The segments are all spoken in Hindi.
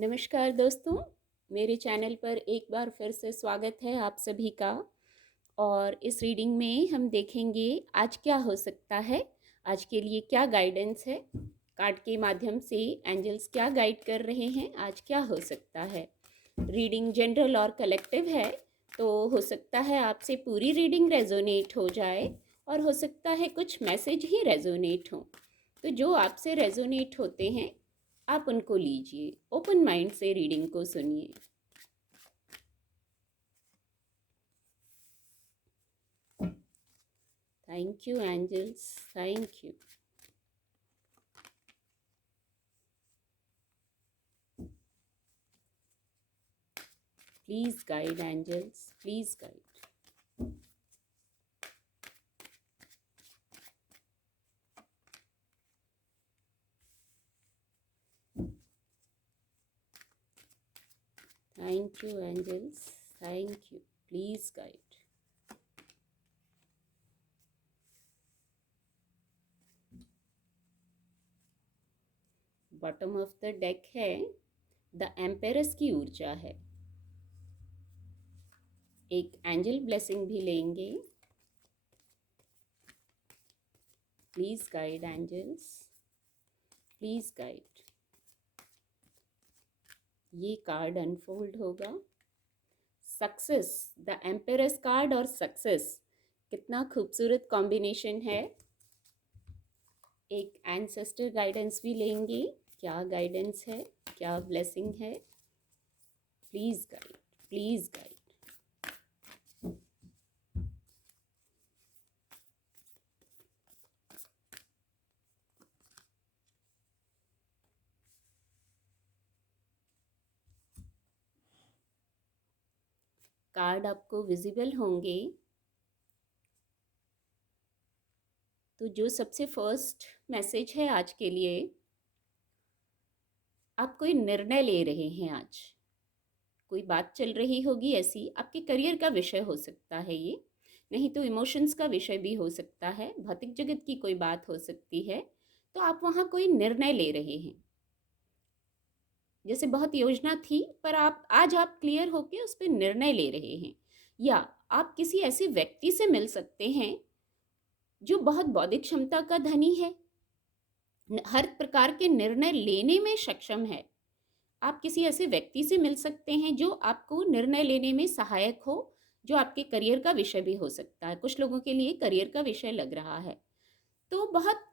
नमस्कार दोस्तों, मेरे चैनल पर एक बार फिर से स्वागत है आप सभी का। और इस रीडिंग में हम देखेंगे आज क्या हो सकता है, आज के लिए क्या गाइडेंस है, कार्ड के माध्यम से एंजल्स क्या गाइड कर रहे हैं, आज क्या हो सकता है। रीडिंग जनरल और कलेक्टिव है, तो हो सकता है आपसे पूरी रीडिंग रेजोनेट हो जाए और हो सकता है कुछ मैसेज ही रेजोनेट हो। तो जो आपसे रेजोनेट होते हैं आप उनको लीजिए, ओपन माइंड से रीडिंग को सुनिए। Thank you angels, thank you. Please guide angels, please guide. Thank you angels, thank you, please guide. Bottom of the deck है, द एम्पेरस की ऊर्जा है। एक एंजल ब्लेसिंग भी लेंगे। प्लीज गाइड एंजल्स, प्लीज गाइड। ये कार्ड अनफोल्ड होगा। सक्सेस, द एम्पेरस कार्ड और सक्सेस, कितना खूबसूरत कॉम्बिनेशन है। एक एंसेस्टर गाइडेंस भी लेंगे। क्या गाइडेंस है, क्या ब्लेसिंग है। Please guide, please guide. Card आपको विजिबल होंगे, तो जो सबसे फर्स्ट मैसेज है आज के लिए, आप कोई निर्णय ले रहे हैं। आज कोई बात चल रही होगी ऐसी, आपके करियर का विषय हो सकता है ये, नहीं तो इमोशंस का विषय भी हो सकता है, भौतिक जगत की कोई बात हो सकती है। तो आप वहाँ कोई निर्णय ले रहे हैं। जैसे बहुत योजना थी पर आप क्लियर होके उस पर निर्णय ले रहे हैं। या आप किसी ऐसे व्यक्ति से मिल सकते हैं जो बहुत बौद्धिक क्षमता का धनी है, हर प्रकार के निर्णय लेने में सक्षम है। आप किसी ऐसे व्यक्ति से मिल सकते हैं जो आपको निर्णय लेने में सहायक हो, जो आपके करियर का विषय भी हो सकता है। कुछ लोगों के लिए करियर का विषय लग रहा है, तो बहुत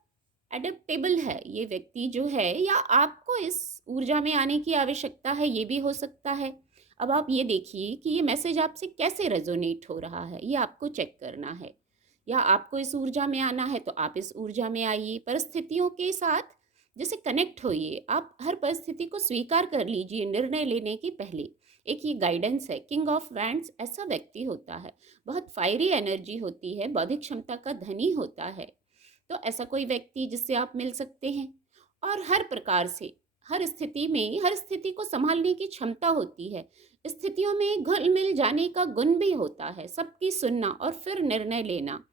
एडेप्टेबल है ये व्यक्ति जो है, या आपको इस ऊर्जा में आने की आवश्यकता है, ये भी हो सकता है। अब आप ये देखिए कि ये मैसेज आपसे कैसे रेजोनेट हो रहा है, ये आपको चेक करना है। या आपको इस ऊर्जा में आना है तो आप इस ऊर्जा में आइए, परिस्थितियों के साथ जैसे कनेक्ट होइए। आप हर परिस्थिति को स्वीकार कर लीजिए निर्णय लेने के पहले। एक ये गाइडेंस है। किंग ऑफ वैंड्स ऐसा व्यक्ति होता है, बहुत फायरी एनर्जी होती है, बौद्धिक क्षमता का धनी होता है। तो ऐसा कोई व्यक्ति जिससे आप मिल सकते हैं, और हर प्रकार से हर स्थिति में हर स्थिति को संभालने की क्षमता होती है। स्थितियों में घुल मिल जाने का गुण भी होता है, सबकी सुनना और फिर निर्णय लेना।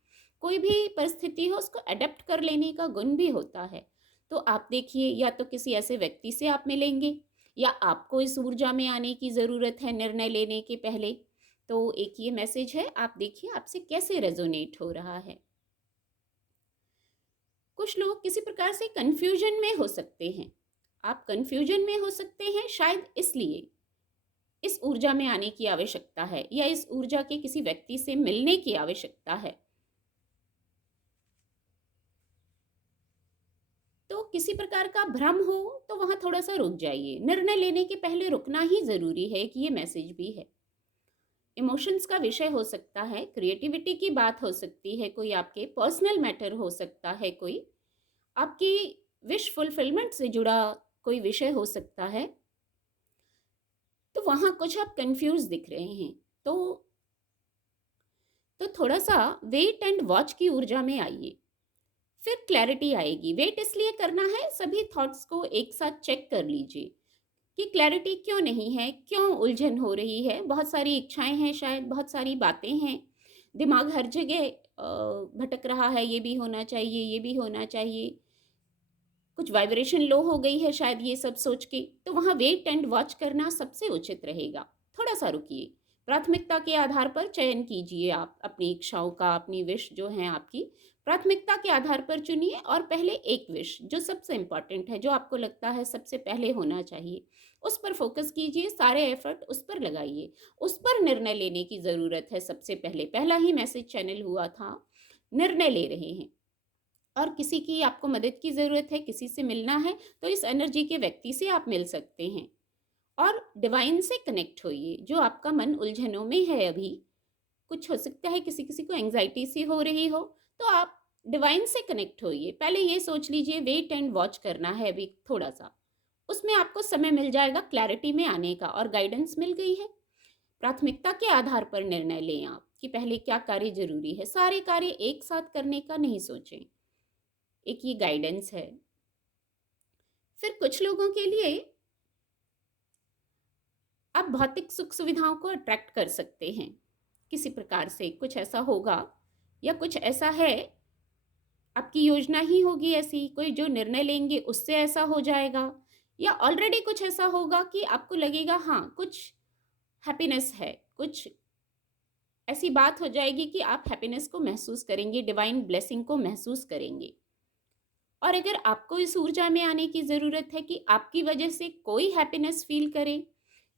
कोई भी परिस्थिति हो उसको अडेप्ट कर लेने का गुण भी होता है। तो आप देखिए, या तो किसी ऐसे व्यक्ति से आप मिलेंगे, या आपको इस ऊर्जा में आने की ज़रूरत है निर्णय लेने के पहले। तो एक ये मैसेज है, आप देखिए आपसे कैसे रेजोनेट हो रहा है। कुछ लोग किसी प्रकार से कंफ्यूजन में हो सकते हैं। आप कंफ्यूजन में हो सकते हैं, शायद इसलिए इस ऊर्जा में आने की आवश्यकता है, या इस ऊर्जा के किसी व्यक्ति से मिलने की आवश्यकता है। तो किसी प्रकार का भ्रम हो तो वहां थोड़ा सा रुक जाइए। निर्णय लेने के पहले रुकना ही जरूरी है, कि ये मैसेज भी है। इमोशंस का विषय हो सकता है, क्रिएटिविटी की बात हो सकती है, कोई आपके पर्सनल मैटर हो सकता है, कोई आपकी विश फुलफिलमेंट से जुड़ा कोई विषय हो सकता है। तो वहाँ कुछ आप कंफ्यूज दिख रहे हैं, तो थोड़ा सा वेट एंड वॉच की ऊर्जा में आइए, फिर क्लैरिटी आएगी। वेट इसलिए करना है, सभी थॉट्स को एक साथ चेक कर लीजिए कि क्लैरिटी क्यों नहीं है, क्यों उलझन हो रही है। बहुत सारी इच्छाएं हैं, शायद बहुत सारी बातें हैं, दिमाग हर जगह भटक रहा है। ये भी होना चाहिए, ये भी होना चाहिए। कुछ वाइब्रेशन लो हो गई है शायद ये सब सोच के, तो वहाँ वेट एंड वॉच करना सबसे उचित रहेगा। थोड़ा सा रुकिए, प्राथमिकता के आधार पर चयन कीजिए, आप अपनी इच्छाओं का, अपनी विश जो है आपकी प्राथमिकता के आधार पर चुनिए, और पहले एक विश जो सबसे इम्पॉर्टेंट है, जो आपको लगता है सबसे पहले होना चाहिए, उस पर फोकस कीजिए, सारे एफर्ट उस पर लगाइए, उस पर निर्णय लेने की ज़रूरत है। सबसे पहले पहला ही मैसेज चैनल हुआ था, निर्णय ले रहे हैं, और किसी की आपको मदद की ज़रूरत है, किसी से मिलना है, तो इस एनर्जी के व्यक्ति से आप मिल सकते हैं, और डिवाइन से कनेक्ट होइए। जो आपका मन उलझनों में है अभी, कुछ हो सकता है किसी किसी को एंग्जाइटी सी हो रही हो, तो आप डिवाइन से कनेक्ट होइए। पहले ये सोच लीजिए वेट एंड वॉच करना है अभी थोड़ा सा, उसमें आपको समय मिल जाएगा क्लैरिटी में आने का, और गाइडेंस मिल गई है। प्राथमिकता के आधार पर निर्णय लें आप कि पहले क्या कार्य जरूरी है, सारे कार्य एक साथ करने का नहीं सोचें, एक ये गाइडेंस है। फिर कुछ लोगों के लिए आप भौतिक सुख सुविधाओं को अट्रैक्ट कर सकते हैं किसी प्रकार से, कुछ ऐसा होगा या कुछ ऐसा है, आपकी योजना ही होगी ऐसी, कोई जो निर्णय लेंगे उससे ऐसा हो जाएगा, या ऑलरेडी कुछ ऐसा होगा कि आपको लगेगा हाँ कुछ हैप्पीनेस है, कुछ ऐसी बात हो जाएगी कि आप हैप्पीनेस को महसूस करेंगे, डिवाइन ब्लेसिंग को महसूस करेंगे। और अगर आपको इस ऊर्जा में आने की ज़रूरत है कि आपकी वजह से कोई हैप्पीनेस फील करे,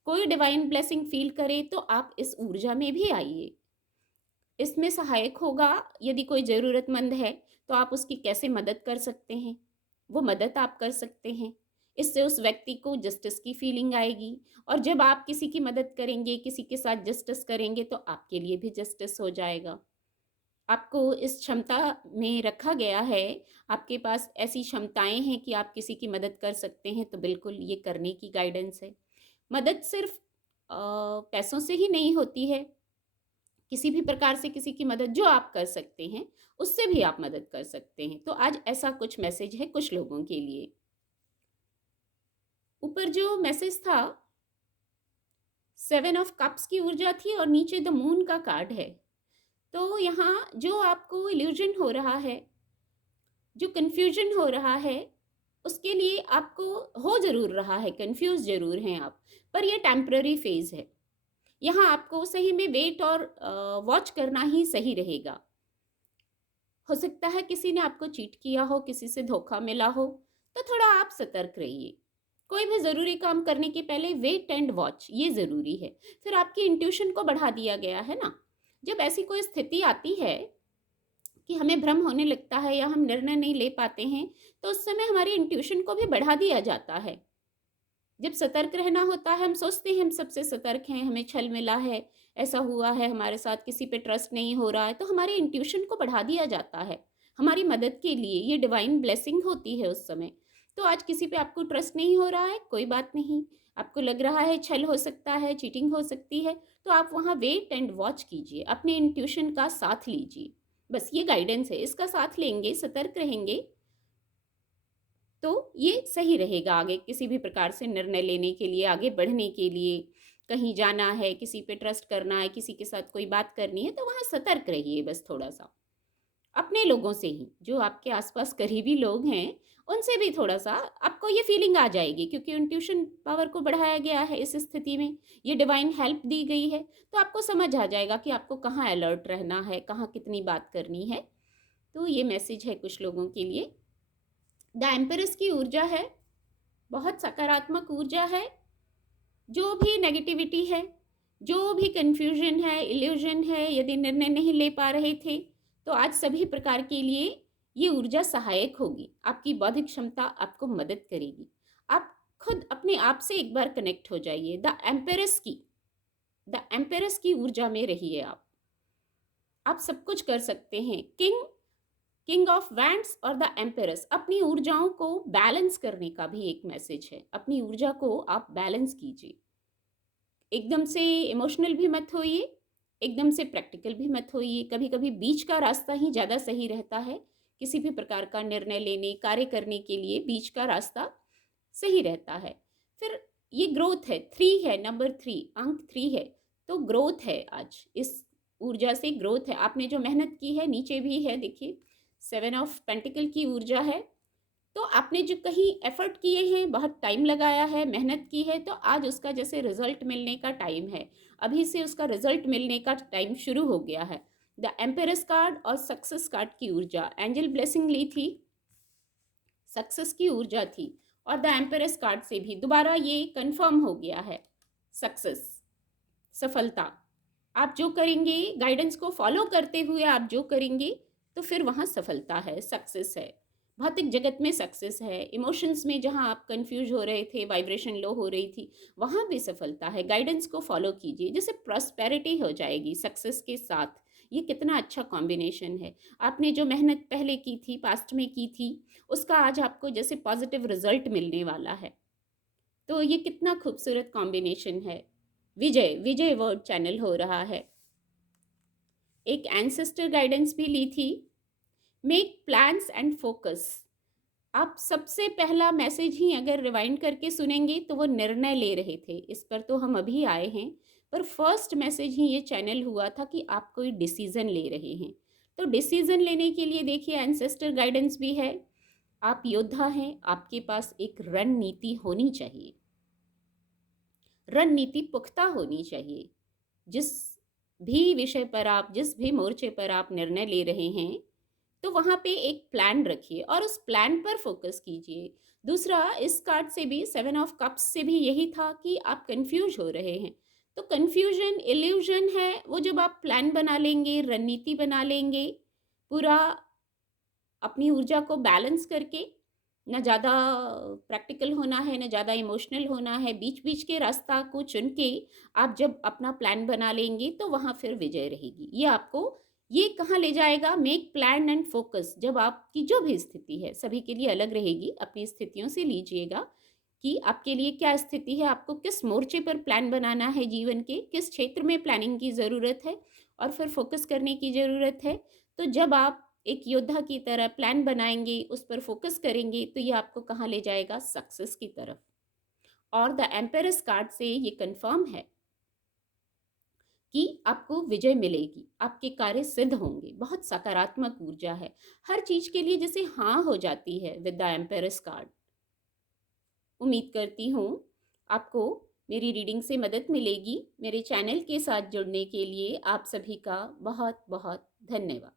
कोई डिवाइन ब्लेसिंग फील करे, तो आप इस ऊर्जा में भी आइए। इसमें सहायक होगा, यदि कोई ज़रूरतमंद है तो आप उसकी कैसे मदद कर सकते हैं, वो मदद आप कर सकते हैं। इससे उस व्यक्ति को जस्टिस की फीलिंग आएगी, और जब आप किसी की मदद करेंगे, किसी के साथ जस्टिस करेंगे, तो आपके लिए भी जस्टिस हो जाएगा। आपको इस क्षमता में रखा गया है, आपके पास ऐसी क्षमताएं हैं कि आप किसी की मदद कर सकते हैं, तो बिल्कुल ये करने की गाइडेंस है। मदद सिर्फ पैसों से ही नहीं होती है, किसी भी प्रकार से किसी की मदद जो आप कर सकते हैं उससे भी आप मदद कर सकते हैं। तो आज ऐसा कुछ मैसेज है कुछ लोगों के लिए। ऊपर जो मैसेज था, 7 ऑफ कप्स की ऊर्जा थी, और नीचे द मून का कार्ड है। तो यहाँ जो आपको इल्यूजन हो रहा है, जो कन्फ्यूजन हो रहा है, उसके लिए आपको हो ज़रूर रहा है, कन्फ्यूज ज़रूर हैं आप, पर यह टेम्पररी फेज़ है। यहाँ आपको सही में वेट और वॉच करना ही सही रहेगा। हो सकता है किसी ने आपको चीट किया हो, किसी से धोखा मिला हो, तो थोड़ा आप सतर्क रहिए। कोई भी ज़रूरी काम करने के पहले वेट एंड वॉच ये ज़रूरी है। फिर आपकी इंट्यूशन को बढ़ा दिया गया है ना। जब ऐसी कोई स्थिति आती है कि हमें भ्रम होने लगता है या हम निर्णय नहीं ले पाते हैं, तो उस समय हमारी इंट्यूशन को भी बढ़ा दिया जाता है। जब सतर्क रहना होता है, हम सोचते हैं हम सबसे सतर्क हैं, हमें छल मिला है, ऐसा हुआ है हमारे साथ, किसी पे ट्रस्ट नहीं हो रहा है, तो हमारे इंट्यूशन को बढ़ा दिया जाता है हमारी मदद के लिए। ये डिवाइन ब्लेसिंग होती है उस समय। तो आज किसी पे आपको ट्रस्ट नहीं हो रहा है, कोई बात नहीं, आपको लग रहा है छल हो सकता है, चीटिंग हो सकती है, तो आप वहाँ वेट एंड वॉच कीजिए, अपने इंट्यूशन का साथ लीजिए। बस ये गाइडेंस है, इसका साथ लेंगे, सतर्क रहेंगे, तो ये सही रहेगा आगे किसी भी प्रकार से निर्णय लेने के लिए, आगे बढ़ने के लिए। कहीं जाना है, किसी पे ट्रस्ट करना है, किसी के साथ कोई बात करनी है, तो वहाँ सतर्क रहिए बस थोड़ा सा। अपने लोगों से ही, जो आपके आसपास करीबी लोग हैं, उनसे भी थोड़ा सा आपको ये फीलिंग आ जाएगी, क्योंकि इंट्यूशन पावर को बढ़ाया गया है इस स्थिति में, ये डिवाइन हेल्प दी गई है, तो आपको समझ आ जाएगा कि आपको कहाँ अलर्ट रहना है, कहाँ कितनी बात करनी है। तो ये मैसेज है कुछ लोगों के लिए। द एम्परेस की ऊर्जा है, बहुत सकारात्मक ऊर्जा है। जो भी नेगेटिविटी है, जो भी कन्फ्यूजन है, इल्यूजन है, यदि निर्णय नहीं ले पा रहे थे, तो आज सभी प्रकार के लिए ये ऊर्जा सहायक होगी। आपकी बौद्धिक क्षमता आपको मदद करेगी। आप खुद अपने आप से एक बार कनेक्ट हो जाइए। द एम्पेरस की ऊर्जा में रहिए आप सब कुछ कर सकते हैं। किंग ऑफ वैंड्स और द एम्पेरस, अपनी ऊर्जाओं को बैलेंस करने का भी एक मैसेज है। अपनी ऊर्जा को आप बैलेंस कीजिए, एकदम से इमोशनल भी मत होइए, एकदम से प्रैक्टिकल भी मत होइए। कभी कभी बीच का रास्ता ही ज़्यादा सही रहता है। किसी भी प्रकार का निर्णय लेने, कार्य करने के लिए बीच का रास्ता सही रहता है। फिर ये ग्रोथ है, 3 है, नंबर 3, अंक 3 है, तो ग्रोथ है। आज इस ऊर्जा से ग्रोथ है। आपने जो मेहनत की है, नीचे भी है देखिए, 7 ऑफ पेंटिकल की ऊर्जा है, तो आपने जो कहीं एफर्ट किए हैं, बहुत टाइम लगाया है, मेहनत की है, तो आज उसका जैसे रिजल्ट मिलने का टाइम है। अभी से उसका रिजल्ट मिलने का टाइम शुरू हो गया है। द एम्पेरस कार्ड और सक्सेस कार्ड की ऊर्जा, एंजल ब्लेसिंग ली थी, सक्सेस की ऊर्जा थी, और द एम्पेरस कार्ड से भी दोबारा ये कंफर्म हो गया है सक्सेस, सफलता। आप जो करेंगे, गाइडेंस को फॉलो करते हुए आप जो करेंगे, तो फिर वहाँ सफलता है, सक्सेस है। भौतिक जगत में सक्सेस है, इमोशंस में जहाँ आप कंफ्यूज हो रहे थे, वाइब्रेशन लो हो रही थी, वहाँ भी सफलता है। गाइडेंस को फॉलो कीजिए, जैसे प्रॉस्पेरिटी हो जाएगी सक्सेस के साथ। ये कितना अच्छा कॉम्बिनेशन है। आपने जो मेहनत पहले की थी, पास्ट में की थी, उसका आज आपको जैसे पॉजिटिव रिजल्ट मिलने वाला है। तो ये कितना खूबसूरत कॉम्बिनेशन है। विजय, विजय वर्ड चैनल हो रहा है। एक एंसेस्टर गाइडेंस भी ली थी, मेक प्लान्स एंड फोकस। आप सबसे पहला मैसेज ही अगर रिवाइंड करके सुनेंगे तो वो निर्णय ले रहे थे, इस पर तो हम अभी आए हैं, पर फर्स्ट मैसेज ही ये चैनल हुआ था कि आप कोई डिसीजन ले रहे हैं। तो डिसीजन लेने के लिए देखिए एंसेस्टर गाइडेंस भी है। आप योद्धा हैं, आपके पास एक रणनीति होनी चाहिए, रणनीति पुख्ता होनी चाहिए। जिस भी विषय पर आप, जिस भी मोर्चे पर आप निर्णय ले रहे हैं, तो वहाँ पे एक प्लान रखिए और उस प्लान पर फोकस कीजिए। दूसरा, इस कार्ड से भी, 7 ऑफ कप्स से भी यही था कि आप कंफ्यूज हो रहे हैं। तो कंफ्यूजन इल्यूजन है, वो जब आप प्लान बना लेंगे, रणनीति बना लेंगे, पूरा अपनी ऊर्जा को बैलेंस करके, ना ज़्यादा प्रैक्टिकल होना है, ना ज़्यादा इमोशनल होना है, बीच बीच के रास्ता को चुन के आप जब अपना प्लान बना लेंगे, तो वहाँ फिर विजय रहेगी। ये आपको ये कहाँ ले जाएगा, मेक प्लान एंड फोकस। जब आपकी जो भी स्थिति है, सभी के लिए अलग रहेगी, अपनी स्थितियों से लीजिएगा कि आपके लिए क्या स्थिति है, आपको किस मोर्चे पर प्लान बनाना है, जीवन के किस क्षेत्र में प्लानिंग की ज़रूरत है और फिर फोकस करने की ज़रूरत है। तो जब आप एक योद्धा की तरह प्लान बनाएंगे, उस पर फोकस करेंगे, तो ये आपको कहाँ ले जाएगा, सक्सेस की तरफ। और द एम्पेरस कार्ड से ये कंफर्म है कि आपको विजय मिलेगी, आपके कार्य सिद्ध होंगे। बहुत सकारात्मक ऊर्जा है, हर चीज के लिए जैसे हाँ हो जाती है विद द एम्पेरस कार्ड। उम्मीद करती हूँ आपको मेरी रीडिंग से मदद मिलेगी। मेरे चैनल के साथ जुड़ने के लिए आप सभी का बहुत बहुत धन्यवाद।